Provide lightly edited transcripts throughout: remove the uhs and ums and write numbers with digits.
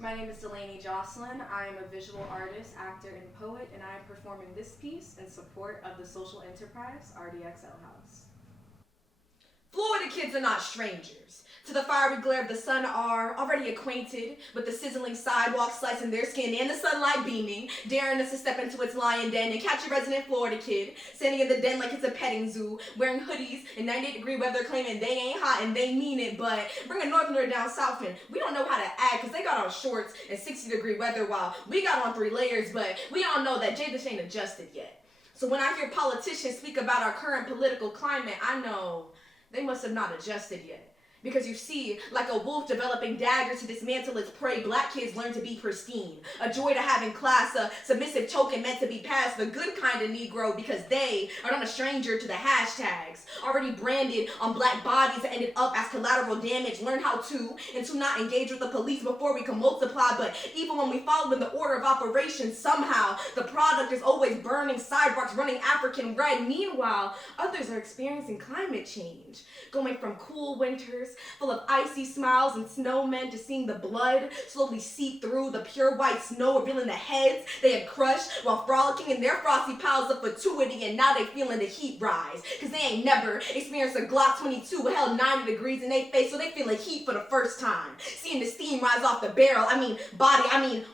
My name is Laney. I am a visual artist, actor, and poet, and I am performing this piece in support of the social enterprise RDXL House. Florida kids are not strangers. To the fiery glare of the sun are already acquainted with the sizzling sidewalk slicing their skin and the sunlight beaming, daring us to step into its lion den and catch a resident Florida kid standing in the den like it's a petting zoo, wearing hoodies in 98-degree weather, claiming they ain't hot and they mean it, but bring a northerner down south and we don't know how to act because they got on shorts in 60-degree weather while we got on 3 layers, but we all know that Jade ain't adjusted yet. So when I hear politicians speak about our current political climate, I know they must have not adjusted yet. Because you see, like a wolf developing daggers to dismantle its prey, black kids learn to be pristine. A joy to have in class, a submissive token meant to be passed, the good kind of Negro, because they are not a stranger to the hashtags. Already branded on black bodies that ended up as collateral damage. Learn how to, and to not engage with the police before we can multiply. But even when we follow in the order of operations, somehow the product is always burning, sidewalks running African red. Meanwhile, others are experiencing climate change. Going from cool winters full of icy smiles and snowmen to seeing the blood slowly seep through the pure white snow, revealing the heads they had crushed while frolicking in their frosty piles of fatuity, and now they feeling the heat rise because they ain't never experienced a Glock 22 held 90 degrees in their face, so they feeling heat for the first time, seeing the steam rise off the barrel.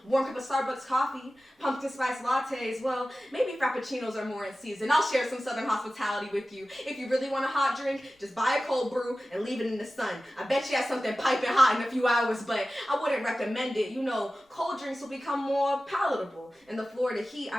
Warm cup of Starbucks coffee, pumpkin spice lattes. Well, maybe frappuccinos are more in season. I'll share some southern hospitality with you. If you really want a hot drink, just buy a cold brew and leave it in the sun. I bet you have something piping hot in a few hours, but I wouldn't recommend it. You know, cold drinks will become more palatable in the Florida heat.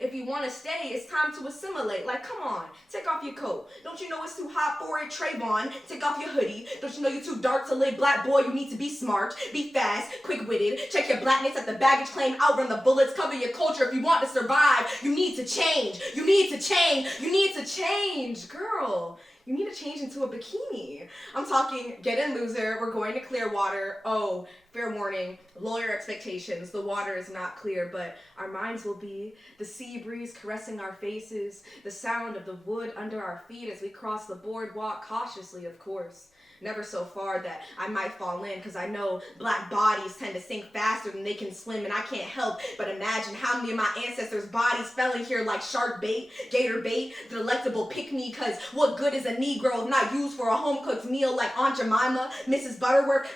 If you want to stay, it's time to assimilate. Like, come on, take off your coat. Don't you know it's too hot for it? Trayvon, take off your hoodie. Don't you know you're too dark to live? Black boy, you need to be smart, be fast, quick-witted. Check your blackness at the baggage claim, outrun the bullets, cover your culture. If you want to survive, you need to change. You need to change. You need to change. Girl, you need to change into a bikini. I'm talking get in, loser. We're going to Clearwater. Oh, fair warning, lower your expectations. The water is not clear, but our minds will be. The sea breeze caressing our faces, the sound of the wood under our feet as we cross the boardwalk cautiously, of course. Never so far that I might fall in, because I know black bodies tend to sink faster than they can swim, and I can't help but imagine how many of my ancestors' bodies fell in here like shark bait, gator bait, the delectable pick-me, because what good is a Negro if not used for a home-cooked meal like Aunt Jemima, Mrs. Butterworth?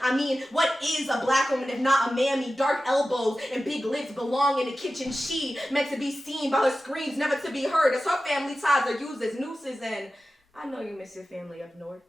What is a black woman if not a mammy? Dark elbows and big lips belong in the kitchen. She meant to be seen by her screams, never to be heard, as her family ties are used as nooses, and I know you miss your family up north.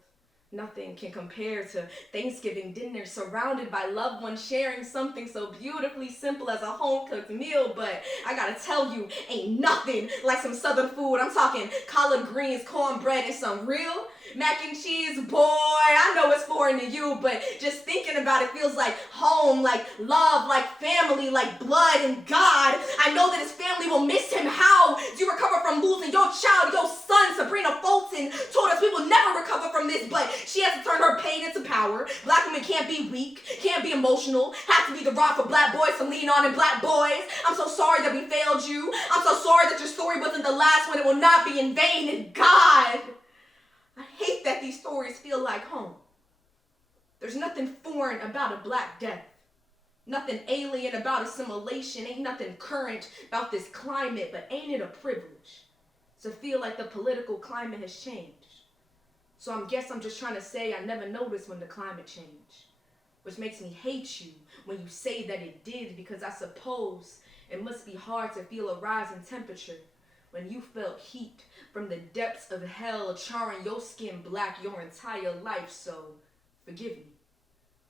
Nothing can compare to Thanksgiving dinner surrounded by loved ones sharing something so beautifully simple as a home-cooked meal, but I gotta tell you, ain't nothing like some southern food. I'm talking collard greens, cornbread, and some real mac and cheese. Boy, I know it's foreign to you, but just thinking about it feels like home, like love, like family, like blood and God. I know that his family will miss him. How do you recover from losing your child, your son? Sabrina Fulton told us we will never recover from this, but she has to turn her pain into power. Black women can't be weak, can't be emotional, have to be the rock for black boys to lean on, and black boys, I'm so sorry that we failed you. I'm so sorry that your story wasn't the last one. It will not be in vain, and God, I hate that these stories feel like home. There's nothing foreign about a black death. Nothing alien about assimilation. Ain't nothing current about this climate, but ain't it a privilege to feel like the political climate has changed? So I'm just trying to say I never noticed when the climate changed, which makes me hate you when you say that it did, because I suppose it must be hard to feel a rise in temperature when you felt heat from the depths of hell charring your skin black your entire life. So forgive me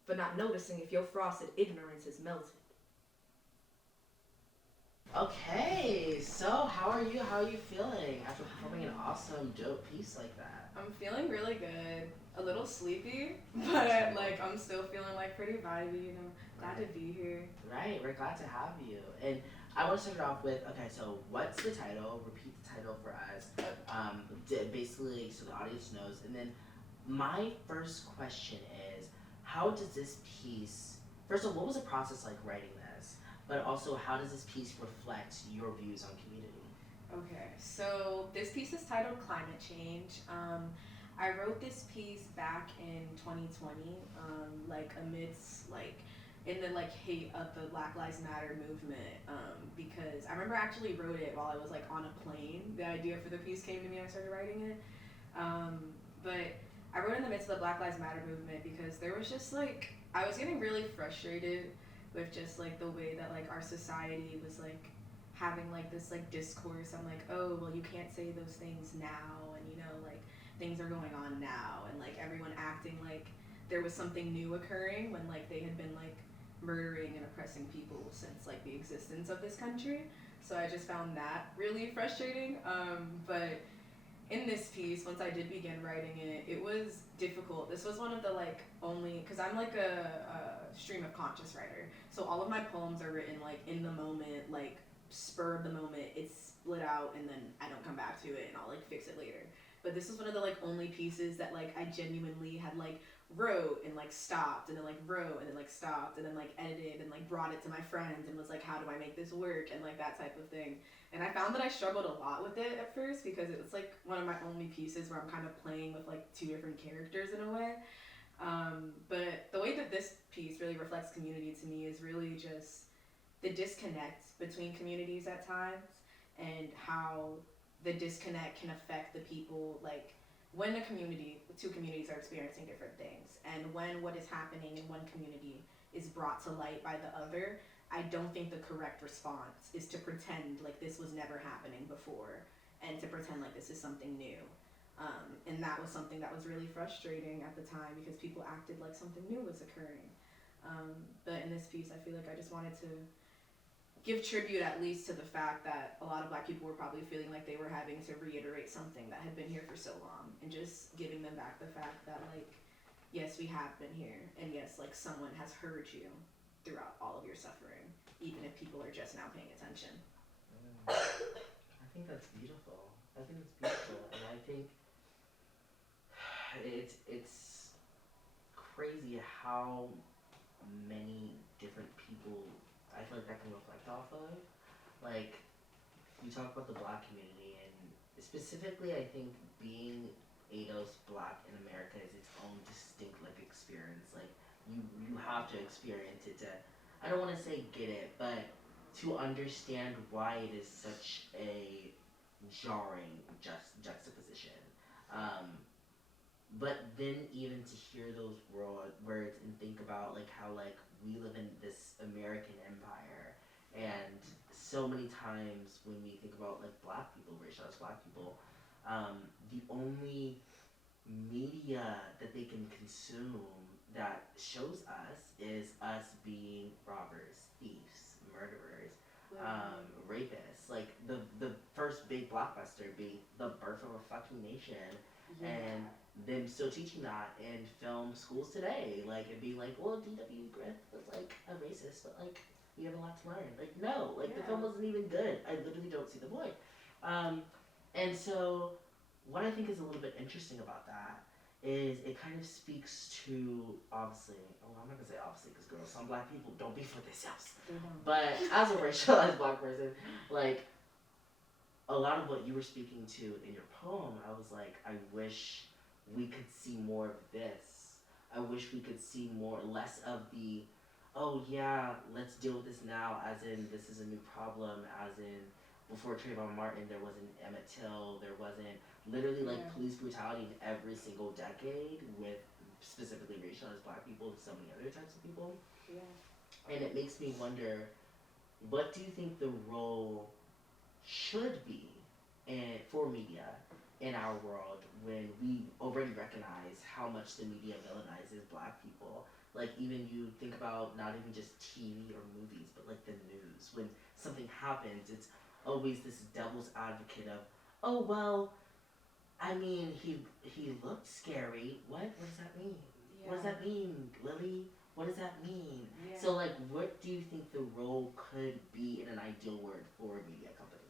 for not noticing if your frosted ignorance is melted. Okay, so how are you? How are you feeling after performing an awesome, dope piece like that? I'm feeling really good. A little sleepy, but I'm still feeling pretty vibey, glad to be here. Right, we're glad to have you. And I want to start off with, okay, so what's the title? Repeat the title for us. Basically, so the audience knows. And then my first question is, how does this piece, first of all, what was the process like writing this? But also, how does this piece reflect your views on community? Okay, so this piece is titled Climate Change. I wrote this piece back in 2020, amidst in the like hate of the Black Lives Matter movement, because I remember I actually wrote it while I was like on a plane. The idea for the piece came to me and I started writing it. But I wrote in the midst of the Black Lives Matter movement because there was just like I was getting really frustrated with just like the way that like our society was like having like this like discourse on like, oh well, you can't say those things now, and you know like things are going on now, and like everyone acting like there was something new occurring when like they had been like murdering and oppressing people since like the existence of this country. So I just found that really frustrating. But in this piece, once I did begin writing it, it was difficult. This was one of the like only, because I'm like a stream of conscious writer. So all of my poems are written like in the moment, like spur of the moment. It's split out and then I don't come back to it and I'll like fix it later. But this was one of the like only pieces that like I genuinely had like wrote and like stopped and then like wrote and then like stopped and then like edited and like brought it to my friends and was like, how do I make this work, and like that type of thing. And I found that I struggled a lot with it at first because it was like one of my only pieces where I'm kind of playing with like two different characters in a way. But the way that this piece really reflects community to me is really just the disconnect between communities at times, and how the disconnect can affect the people, like when two communities are experiencing different things, and when what is happening in one community is brought to light by the other. I don't think the correct response is to pretend like this was never happening before and to pretend like this is something new. And that was something that was really frustrating at the time because people acted like something new was occurring. But in this piece, I feel like I just wanted to give tribute at least to the fact that a lot of Black people were probably feeling like they were having to reiterate something that had been here for so long, and just giving them back the fact that like, yes, we have been here, and yes, like someone has heard you throughout all of your suffering, even if people are just now paying attention. I think that's beautiful. I think it's beautiful, and I think it's crazy how many different people I feel like that can reflect off of. Like, you talk about the Black community, and specifically, I think being ADOS Black in America is its own distinct like experience. Like, you have to experience it to, I don't want to say get it, but to understand why it is such a jarring juxtaposition. But then even to hear those words and think about like how like we live in this American empire, and so many times when we think about like Black people, racialized Black people, the only media that they can consume that shows us is us being robbers, thieves, murderers, rapists. Like the first big blockbuster being the birth of a fucking nation, Yeah. and them still teaching that in film schools today. Like and being like, well, D.W. Griffith was like a racist, but like we have a lot to learn. Like no, like the film wasn't even good. I literally don't see the point. And so what I think is a little bit interesting about that is it kind of speaks to, obviously, I'm not gonna say obviously because girls, some Black people don't beef with themselves. But as a racialized Black person, like a lot of what you were speaking to in your poem, I was like, I wish we could see more of this. I wish we could see less of the, oh yeah, let's deal with this now, as in this is a new problem, as in before Trayvon Martin there wasn't Emmett Till, there wasn't literally like police brutality in every single decade with specifically racialized Black people and so many other types of people. Yeah. And it makes me wonder, what do you think the role should be for media in our world when we already recognize how much the media villainizes Black people? Like even you think about not even just TV or movies, but like the news. When something happens, it's always this devil's advocate of, oh well, I mean he looked scary. What does that mean? Yeah. What does that mean, Lily? What does that mean? Yeah. So like, what do you think the role could be in an ideal world for media companies?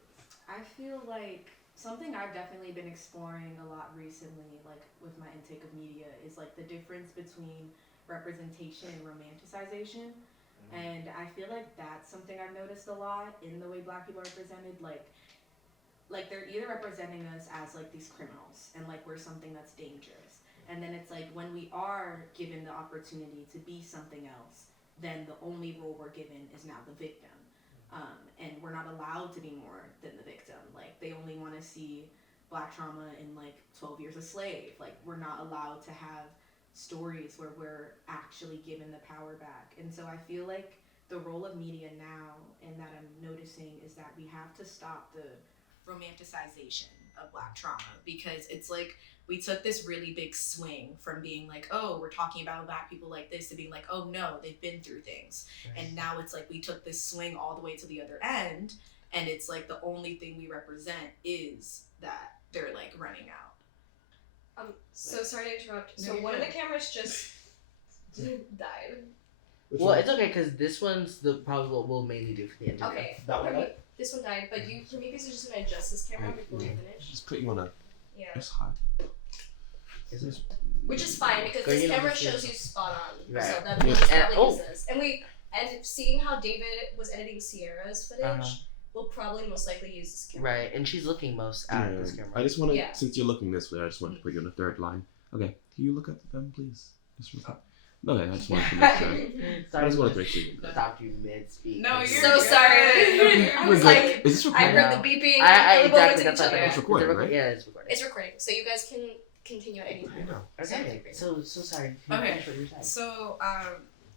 I feel like something I've definitely been exploring a lot recently, like with my intake of media, is like the difference between representation and romanticization. Mm-hmm. And I feel like that's something I've noticed a lot in the way Black people are represented. Like they're either representing us as like these criminals and like we're something that's dangerous. And then it's like when we are given the opportunity to be something else, then the only role we're given is now the victim. And we're not allowed to be more than the victim. Like, they only want to see black trauma in like 12 Years a Slave. Like, we're not allowed to have stories where we're actually given the power back. And so I feel like the role of media now, and that I'm noticing, is that we have to stop the romanticization of black trauma, because it's like we took this really big swing from being like, oh, we're talking about black people like this, to being like, oh no, they've been through things. And now it's like we took this swing all the way to the other end, and it's like the only thing we represent is that they're like running out. So sorry to interrupt. No, So you're one of good. the cameras just died. Which Well, one? it's okay because this one's the probably what we'll mainly do for the interview. Okay. That one, right? This one died, but you maybe just gonna adjust this camera Right, before we yeah. finish. Just put you on a. Yeah. It's high. Is it? Which is fine because Go this ahead and camera just shows use- you spot on. Right. So that Yeah. we'll just And- probably oh. use this. And seeing how David was editing Sierra's footage, Uh-huh. we'll probably most likely use this camera. Right, and she's looking most at Yeah. this camera. I just want to, Yeah. since you're looking this way, I just want to put you on the third line. Okay, can you look at them, please? Just real quick. Okay, I just wanted to make sure. I Sorry, just want to make sure. You're stopped you mid speak. No, you're So good. sorry. I We're was good. like, Is this I recording? heard the beeping. I we both looked exactly. at That's each what other. It's recording, right? Yeah, it's recording. It's recording, so you guys can continue at any time. Okay, so sorry. Can you Okay. finish what you were saying? So,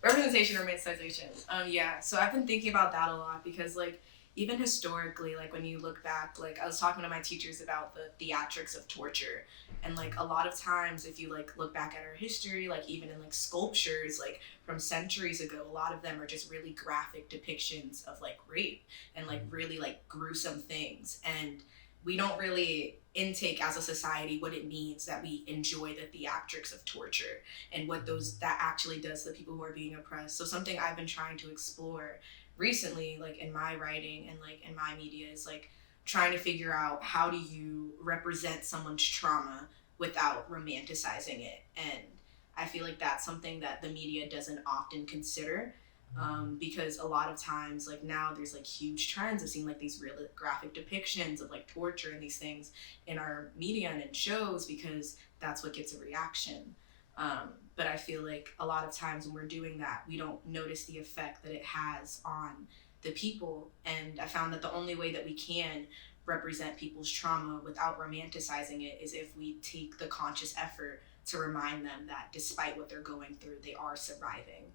representation or romanticization. Yeah. So I've been thinking about that a lot, because like even historically, like when you look back, like I was talking to my teachers about the theatrics of torture, and like a lot of times if you like look back at our history, like even in like sculptures like from centuries ago, a lot of them are just really graphic depictions of like rape and like really like gruesome things. And we don't really intake as a society what it means that we enjoy the theatrics of torture and what those that actually does to the people who are being oppressed. So something I've been trying to explore recently, like in my writing and like in my media, is like trying to figure out how do you represent someone's trauma without romanticizing it. And I feel like that's something that the media doesn't often consider, because a lot of times, like now there's like huge trends of seeing like these real graphic depictions of like torture and these things in our media and in shows, because that's what gets a reaction. But I feel like a lot of times when we're doing that, we don't notice the effect that it has on the people. And I found that the only way that we can represent people's trauma without romanticizing it is if we take the conscious effort to remind them that despite what they're going through, they are surviving.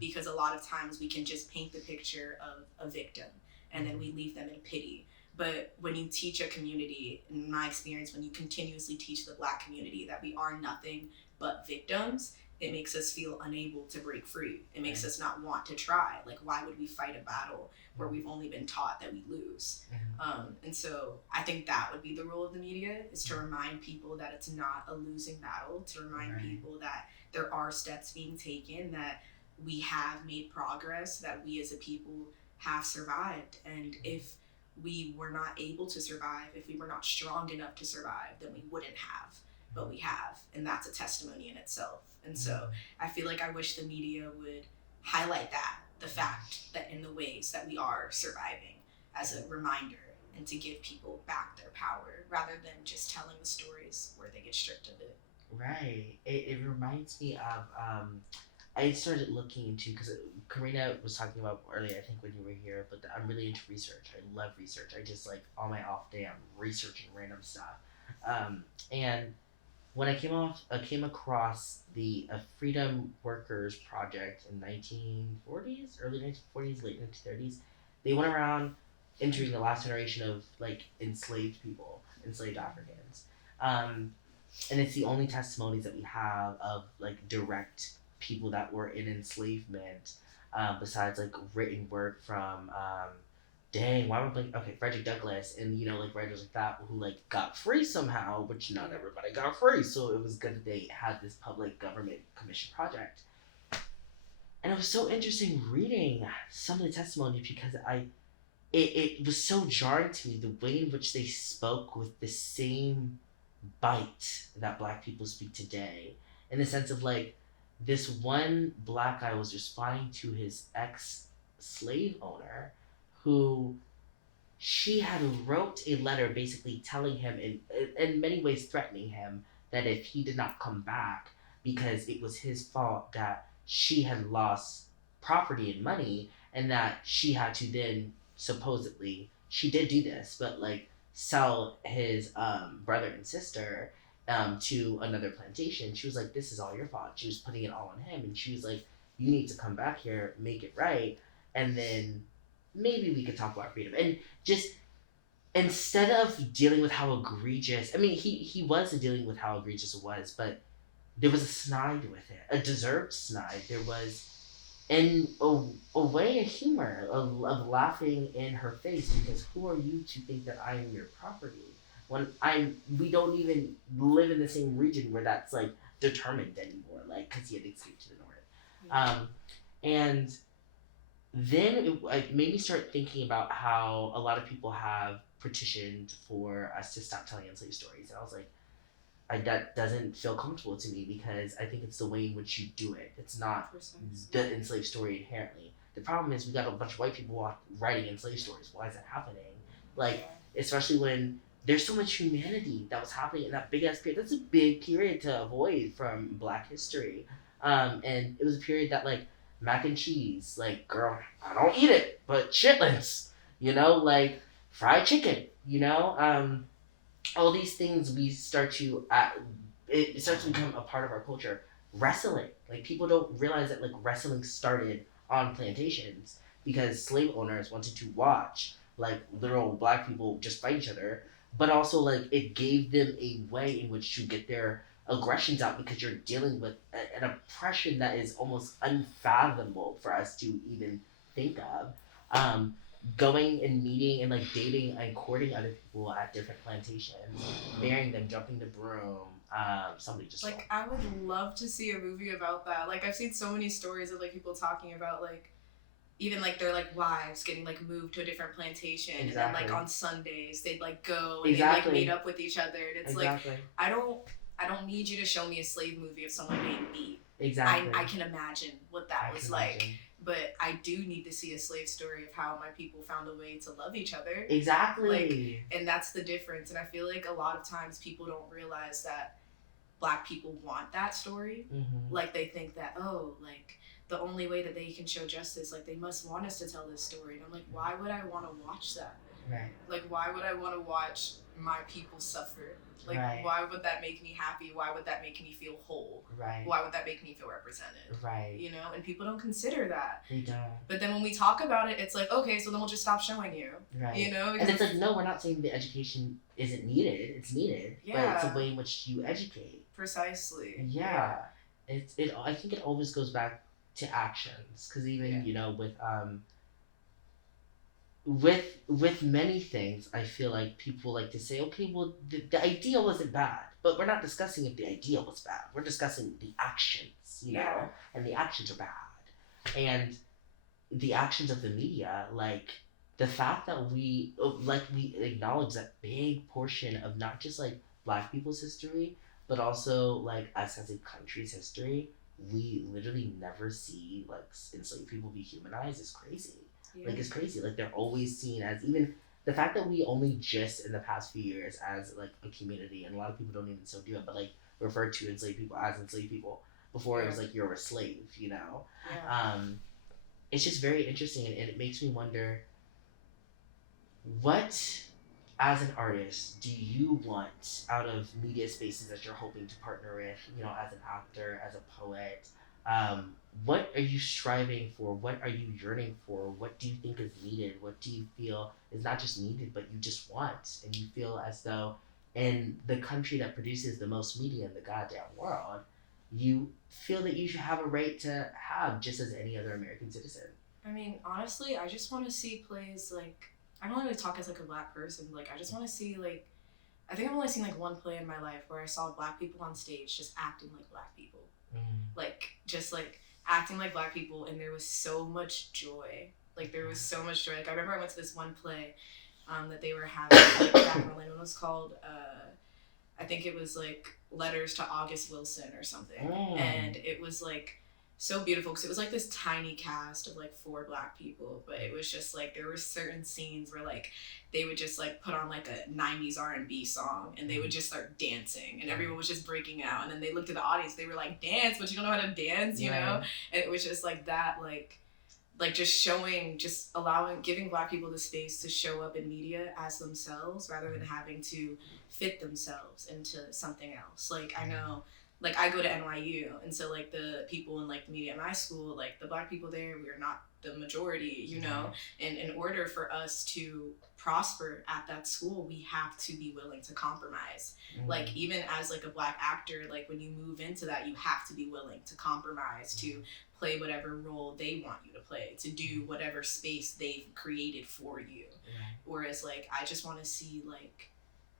Because a lot of times we can just paint the picture of a victim and then we leave them in pity. But when you teach a community, in my experience, when you continuously teach the Black community that we are nothing but victims, it makes us feel unable to break free. It makes us not want to try. Like, why would we fight a battle where we've only been taught that we lose? And so I think that would be the role of the media, is to remind people that it's not a losing battle, to remind people that there are steps being taken, that we have made progress, that we as a people have survived. And if we were not able to survive, if we were not strong enough to survive, then we wouldn't have. But we have, and that's a testimony in itself. And so I feel like I wish the media would highlight that, the fact that in the ways that we are surviving, as a reminder, and to give people back their power rather than just telling the stories where they get stripped of it. Right. It reminds me of I started looking into, because Karina was talking about earlier, I think when you were here, but I'm really into research. I love research. I just like on my off day I'm researching random stuff. And when I came across the Freedom Workers Project in 1940s, early 1940s, late 1930s, they went around interviewing the last generation of like enslaved people, enslaved Africans. And it's the only testimonies that we have of like direct people that were in enslavement, besides like written work from Frederick Douglass and like writers like that who like got free somehow, which not everybody got free, so it was good that they had this public government commission project. And it was so interesting reading some of the testimonies, because it was so jarring to me the way in which they spoke with the same bite that Black people speak today, in the sense of like this one Black guy was responding to his ex-slave owner, who she had wrote a letter basically telling him, in many ways threatening him, that if he did not come back, because it was his fault that she had lost property and money, and that she had to then supposedly, she did do this, but like sell his brother and sister to another plantation. She was like, this is all your fault. She was putting it all on him, and she was like, you need to come back here, make it right, and then maybe we could talk about freedom. And just instead of dealing with how egregious, I mean, he was dealing with how egregious it was, but there was a snide with it, a deserved snide. There was, in a way, a humor of laughing in her face, because who are you to think that I am your property when we don't even live in the same region where that's like determined anymore, like because he had escaped to the north. And then it like made me start thinking about how a lot of people have petitioned for us to stop telling enslaved stories, and I was like, that doesn't feel comfortable to me, because I think it's the way in which you do it. It's not the enslaved story inherently. The problem is we got a bunch of white people writing enslaved stories. Why is that happening? Like, especially when there's so much humanity that was happening in that big ass period. That's a big period to avoid from Black history. And it was a period that like mac and cheese, like, girl, I don't eat it, but chitlins, like fried chicken, all these things we start to it starts to become a part of our culture. Wrestling, like, people don't realize that like wrestling started on plantations because slave owners wanted to watch like literal Black people just fight each other, but also like it gave them a way in which to get their aggressions out, because you're dealing with an oppression that is almost unfathomable for us to even think of. Going and meeting and like dating and courting other people at different plantations, marrying them, jumping the broom. Somebody just like, I would love to see a movie about that. Like, I've seen so many stories of like people talking about like even like their like wives getting like moved to a different plantation, and then like on Sundays they'd like go and they'd like meet up with each other, and it's like, I don't need you to show me a slave movie of someone being beat. Exactly. I can imagine what that was like. But I do need to see a slave story of how my people found a way to love each other. Exactly. Like, and that's the difference. And I feel like a lot of times people don't realize that Black people want that story. Mm-hmm. Like, they think that, oh, like, the only way that they can show justice, like, they must want us to tell this story. And I'm like, why would I want to watch that? Right. Like, why would I want to watch my people suffer? Like, right. Why would that make me happy? Why would that make me feel whole? Right. Why would that make me feel represented? Right. And people don't consider that. They don't. But then when we talk about it, it's like, okay, so then we'll just stop showing you. Right. And it's like, no, we're not saying the education isn't needed. It's needed. Yeah. But it's a way in which you educate. Precisely. Yeah. I think it always goes back to actions, because even with many things, I feel like people like to say, okay, well, the idea wasn't bad, but we're not discussing if the idea was bad. We're discussing the actions, and the actions are bad. And the actions of the media, like the fact that we acknowledge that big portion of not just like Black people's history, but also like us as a country's history, we literally never see like enslaved people be humanized is crazy. Yeah. Like, it's crazy. Like, they're always seen as, even the fact that we only just in the past few years as like a community, and a lot of people don't even still do it, but like refer to enslaved people as enslaved people. Before it was like, you're a slave, Yeah. It's just very interesting, and it makes me wonder, what, as an artist, do you want out of media spaces that you're hoping to partner with, as an actor, as a poet? What are you striving for? What are you yearning for? What do you think is needed? What do you feel is not just needed, but you just want? And you feel as though in the country that produces the most media in the goddamn world, you feel that you should have a right to have just as any other American citizen. I mean, honestly, I just want to see plays like, I don't want to talk as like a Black person, like, I just want to see like, I think I've only seen like one play in my life where I saw Black people on stage just acting like Black people. Like, just like acting like Black people, and there was so much joy. Like, there was so much joy. Like, I remember I went to this one play that they were having like, back in Orlando. It was called, I think it was like Letters to August Wilson or something. And it was like so beautiful, because it was like this tiny cast of like 4 Black people, but it was just like, there were certain scenes where like they would just like put on like a 90s R&B song, and they would just start dancing, and everyone was just breaking out, and then they looked at the audience, they were like, dance, but you don't know how to dance, you know? And it was just like that, like, like giving Black people the space to show up in media as themselves rather than having to fit themselves into something else. Like I know, like I go to NYU, and so like the people in like the media at my school, like the Black people there, we are not the majority, you know. And in order for us to prosper at that school, we have to be willing to compromise. Like even as like a Black actor, like when you move into that, you have to be willing to compromise, to play whatever role they want you to play, to do whatever space they've created for you. Whereas like I just want to see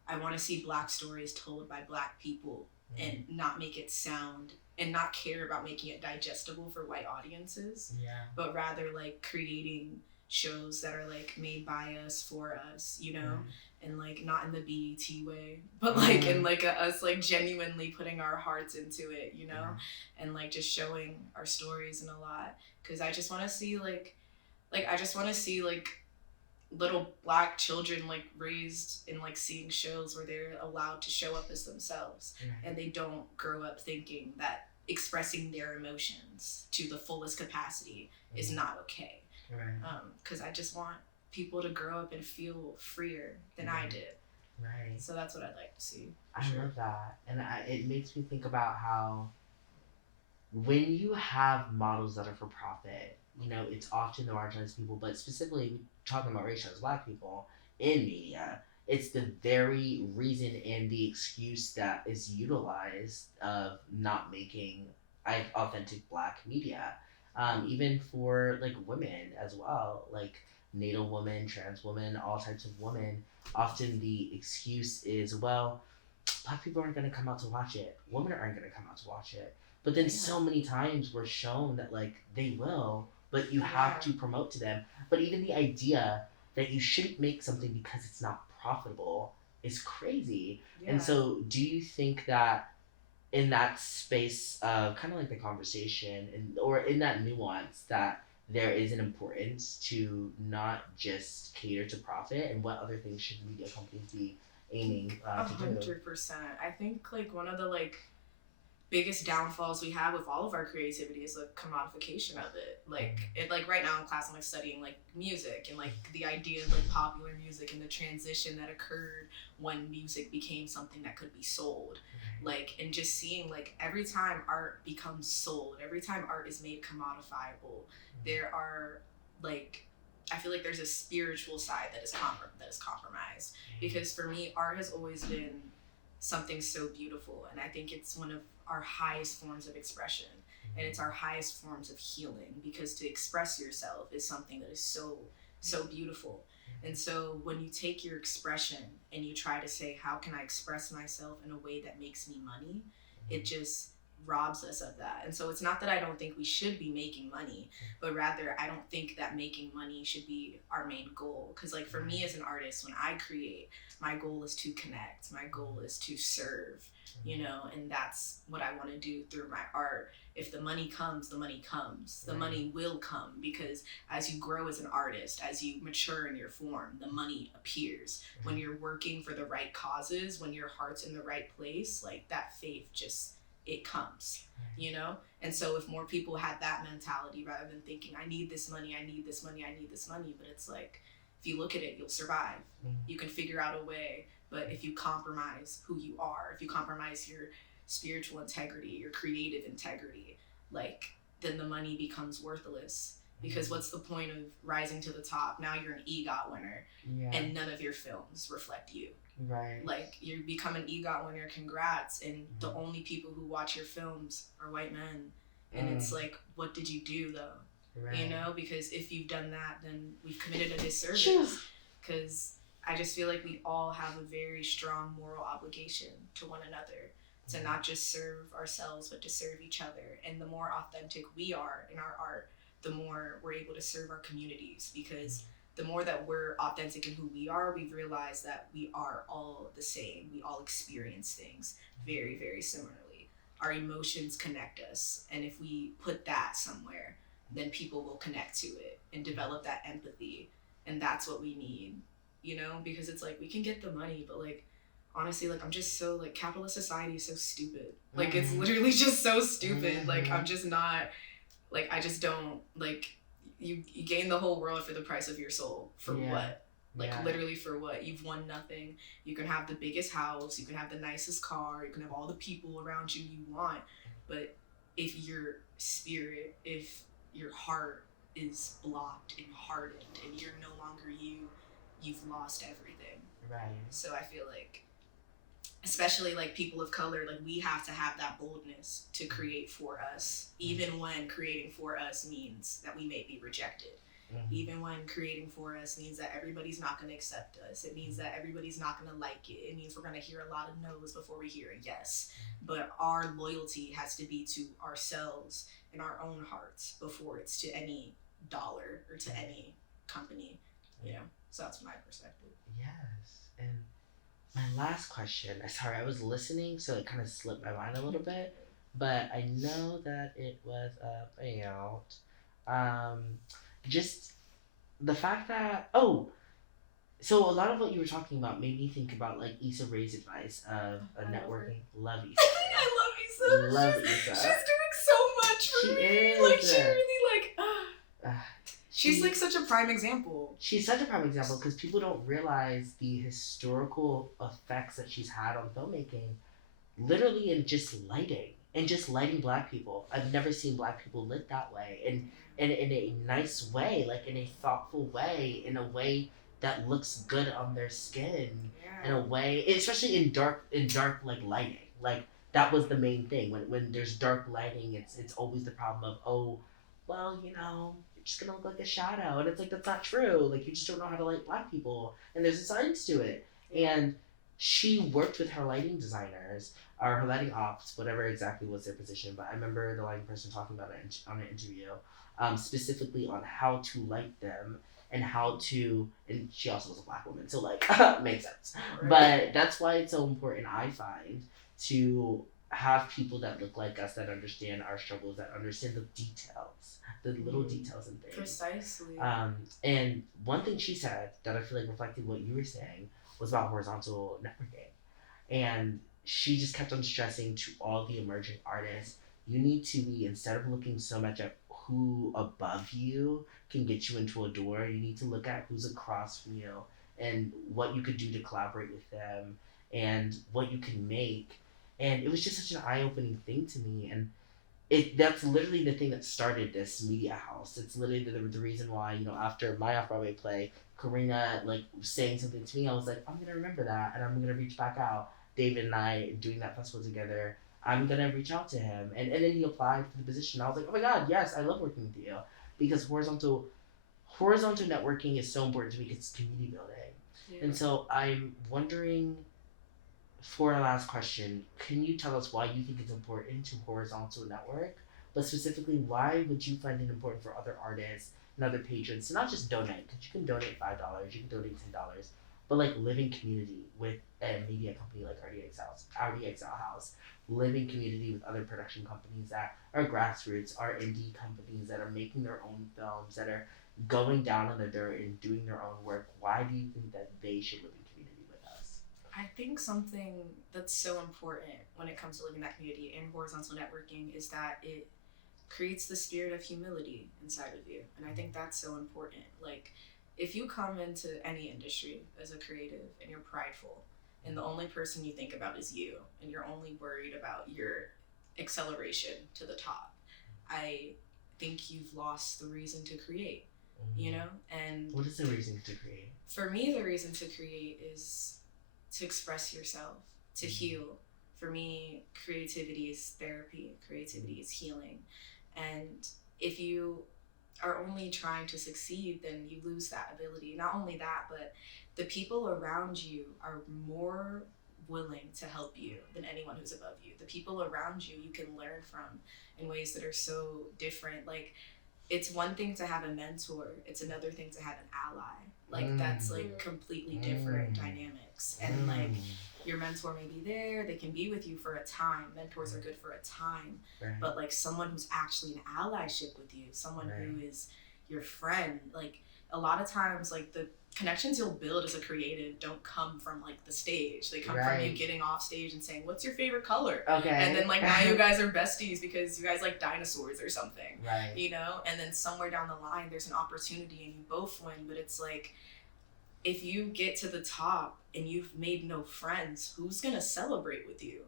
I want to see Black stories told by Black people and not make it sound and not care about making it digestible for white audiences, but rather like creating shows that are like made by us for us, you know, and like not in the BET way, but like in like us like genuinely putting our hearts into it, you know, and like just showing our stories and a lot, because I just want to see like little Black children like raised in like seeing shows where they're allowed to show up as themselves, and they don't grow up thinking that expressing their emotions to the fullest capacity is not okay. Because I just want people to grow up and feel freer than I did. So that's what I'd like to see. I love that, and it makes me think about how when you have models that are for profit, you know, it's often the marginalized people, but specifically talking about racialized Black people in media, it's the very reason and the excuse that is utilized of not making authentic Black media. Even for like women as well, like Native women, trans women, all types of women, often the excuse is, well, Black people aren't going to come out to watch it. Women aren't going to come out to watch it. But then so many times we're shown that like they will, but you have to promote to them. But even the idea that you shouldn't make something because it's not profitable is crazy. And so do you think that in that space of kind of like the conversation or in that nuance that there is an importance to not just cater to profit, and what other things should media companies be aiming to do? 100%. I think like one of the like biggest downfalls we have with all of our creativity is the commodification of it. Like it, like right now in class I'm like studying like music and like the idea of like popular music and the transition that occurred when music became something that could be sold. Like, and just seeing like every time art becomes sold, every time art is made commodifiable, there are like, I feel like there's a spiritual side that is compromised. Because for me, art has always been something so beautiful, and I think it's one of our highest forms of expression, and it's our highest forms of healing, because to express yourself is something that is so beautiful. And so when you take your expression and you try to say, how can I express myself in a way that makes me money, it just robs us of that. And so it's not that I don't think we should be making money, but rather I don't think that making money should be our main goal. Because like for me as an artist, when I create, my goal is to connect, my goal is to serve, you know, and that's what I want to do through my art. If the money comes, the money comes. The money will come, because as you grow as an artist, as you mature in your form, the money appears. When you're working for the right causes, when your heart's in the right place, like that faith just, it comes, you know? And so if more people had that mentality rather than thinking, I need this money, I need this money, I need this money, but it's like, if you look at it, you'll survive. You can figure out a way, but if you compromise who you are, if you compromise your spiritual integrity, your creative integrity, like then the money becomes worthless. Because what's the point of rising to the top? Now you're an EGOT winner, and none of your films reflect you. Like you become an EGOT winner, congrats, and the only people who watch your films are white men. And it's like, what did you do though? You know, because if you've done that, then we've committed a disservice. Because I just feel like we all have a very strong moral obligation to one another, to not just serve ourselves, but to serve each other. And the more authentic we are in our art, the more we're able to serve our communities. Because the more that we're authentic in who we are, we've realized that we are all the same. We all experience things very, very similarly. Our emotions connect us. And if we put that somewhere, then people will connect to it and develop that empathy. And that's what we need, you know, because it's like, we can get the money, but like, honestly, like, I'm just so, like, capitalist society is so stupid. Like, it's literally just so stupid. Like, I'm just not, like, I just don't, like, you gain the whole world for the price of your soul. For Yeah. what? Like, Yeah. literally for what? You've won nothing. You can have the biggest house, you can have the nicest car, you can have all the people around you want, but if your spirit, if your heart is blocked and hardened and you're no longer you, you've lost everything. Right. So I feel like, especially like people of color, like we have to have that boldness to create for us, even when creating for us means that we may be rejected. Even when creating for us means that everybody's not going to accept us. It means that everybody's not going to like it. It means we're going to hear a lot of no's before we hear a yes. But our loyalty has to be to ourselves and our own hearts before it's to any dollar or to any company. You know, so that's my perspective. Yes. And my last question, sorry, I was listening, so it kind of slipped my mind a little bit, but I know that it was about just the fact that so a lot of what you were talking about made me think about like Issa Rae's advice of networking. Love Issa. I love Issa. Love She's Issa. doing so much for She me. is. Like she really like. She's like such a prime example. She's such a prime example because people don't realize the historical effects that she's had on filmmaking, literally in just lighting Black people. I've never seen Black people lit that way, and in a nice way, like in a thoughtful way, in a way that looks good on their skin, in a way, especially in dark like lighting. Like that was the main thing. When there's dark lighting, it's always the problem of, oh, well, you know, you're just gonna look like a shadow, and it's like that's not true. Like you just don't know how to light Black people, and there's a science to it. And she worked with her lighting designers or her lighting ops, whatever exactly was their position. But I remember the lighting person talking about it on an interview, specifically on how to light them and how to. And she also was a Black woman, so like makes sense. Right. But that's why it's so important, I find, to have people that look like us, that understand our struggles, that understand the details, the little details and things. Precisely. And one thing she said that I feel like reflected what you were saying was about horizontal networking. And she just kept on stressing to all the emerging artists, you need to be, instead of looking so much at who above you can get you into a door, you need to look at who's across from you and what you could do to collaborate with them and what you can make. And it was just such an eye-opening thing to me. And that's literally the thing that started this media house. It's literally the reason why, you know, after my off-Broadway play, Karina like saying something to me, I was like, I'm gonna remember that and I'm gonna reach back out. David and I doing that festival together, I'm gonna reach out to him. And then he applied for the position. I was like, oh my god, yes, I love working with you. Because horizontal networking is so important to me because it's community building. Yeah. And so I'm wondering, for our last question, can you tell us why you think it's important to horizontal network? But specifically, why would you find it important for other artists and other patrons to not just donate? Because you can donate $5, you can donate $10, but like live in community with a media company like RDXL House, live in community with other production companies that are grassroots, are indie companies that are making their own films, that are going down on the dirt and doing their own work. Why do you think that they should live in community with us? I think something that's so important when it comes to living that community and horizontal networking is that it creates the spirit of humility inside of you. And I think that's so important. Like, if you come into any industry as a creative and you're prideful and the only person you think about is you and you're only worried about your acceleration to the top, I think you've lost the reason to create, you know? And what is the reason to create? For me, the reason to create is to express yourself, to heal. For me, creativity is therapy, creativity is healing. And if you are only trying to succeed, then you lose that ability. Not only that, but the people around you are more willing to help you than anyone who's above you. The people around you can learn from in ways that are so different. Like, it's one thing to have a mentor, it's another thing to have an ally. Like, that's like completely different dynamics. And like, your mentor may be there, they can be with you for a time. Mentors are good for a time. Right. But like someone who's actually an allyship with you, someone who is your friend, like a lot of times, like, the connections you'll build as a creative don't come from, like, the stage. They come from you Right. getting off stage and saying, what's your favorite color? Okay. And then, like, now you guys are besties because you guys like dinosaurs or something. Right. You know? And then somewhere down the line, there's an opportunity and you both win. But it's like, if you get to the top and you've made no friends, who's gonna celebrate with you?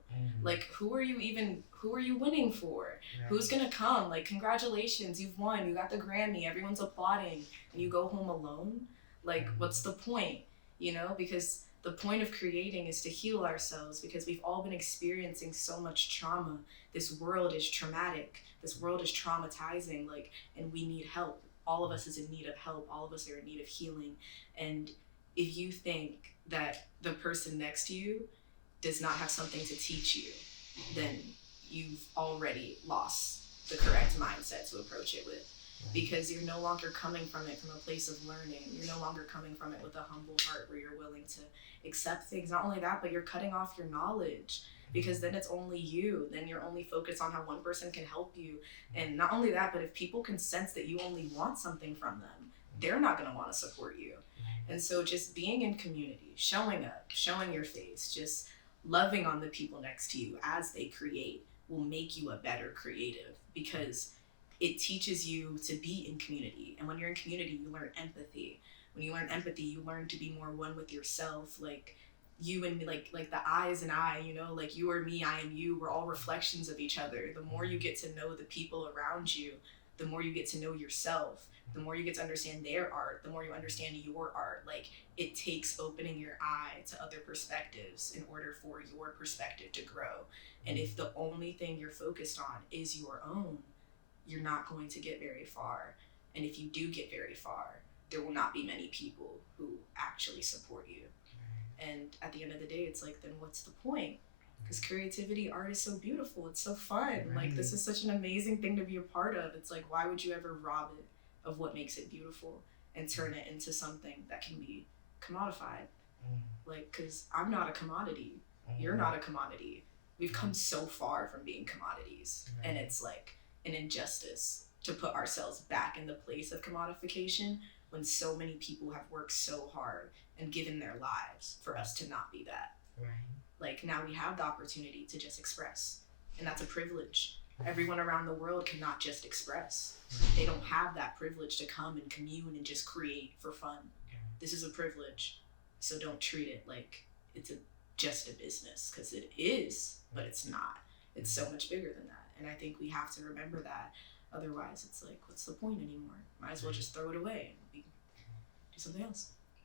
Like, who are you winning for? Right. Who's gonna come? Like, congratulations, you've won, you got the Grammy, everyone's applauding, and you go home alone? Like, what's the point? You know, because the point of creating is to heal ourselves, because we've all been experiencing so much trauma. This world is traumatic. This world is traumatizing, like, and we need help. All of us is in need of help. All of us are in need of healing. And if you think that the person next to you does not have something to teach you, then you've already lost the correct mindset to approach it with. Because you're no longer coming from it from a place of learning. You're no longer coming from it with a humble heart where you're willing to accept things. Not only that, but you're cutting off your knowledge, because then it's only you. Then you're only focused on how one person can help you. And not only that, but if people can sense that you only want something from them, they're not going to want to support you. And so just being in community, showing up, showing your face, just loving on the people next to you as they create will make you a better creative, because it teaches you to be in community. And when you're in community, you learn empathy. When you learn empathy, you learn to be more one with yourself. Like, you and me, like the eyes and I, you know, like you are me, I am you, we're all reflections of each other. The more you get to know the people around you, the more you get to know yourself, the more you get to understand their art, the more you understand your art. Like, it takes opening your eye to other perspectives in order for your perspective to grow. And if the only thing you're focused on is your own, you're not going to get very far. And if you do get very far, there will not be many people who actually support you. And at the end of the day, it's like, then what's the point? Because creativity, art is so beautiful. It's so fun. Like, this is such an amazing thing to be a part of. It's like, why would you ever rob it of what makes it beautiful and turn it into something that can be commodified? Like, because I'm not a commodity. You're not a commodity. We've come so far from being commodities. And it's like an injustice to put ourselves back in the place of commodification when so many people have worked so hard and given their lives for us to not be that. Like, now we have the opportunity to just express, and that's a privilege. Everyone around the world cannot just express. They don't have that privilege to come and commune and just create for fun. This is a privilege, so don't treat it like it's just a business, because it is, but it's not. It's so much bigger than that, and I think we have to remember that. Otherwise, it's like, what's the point anymore? Might as well just throw it away and do something else.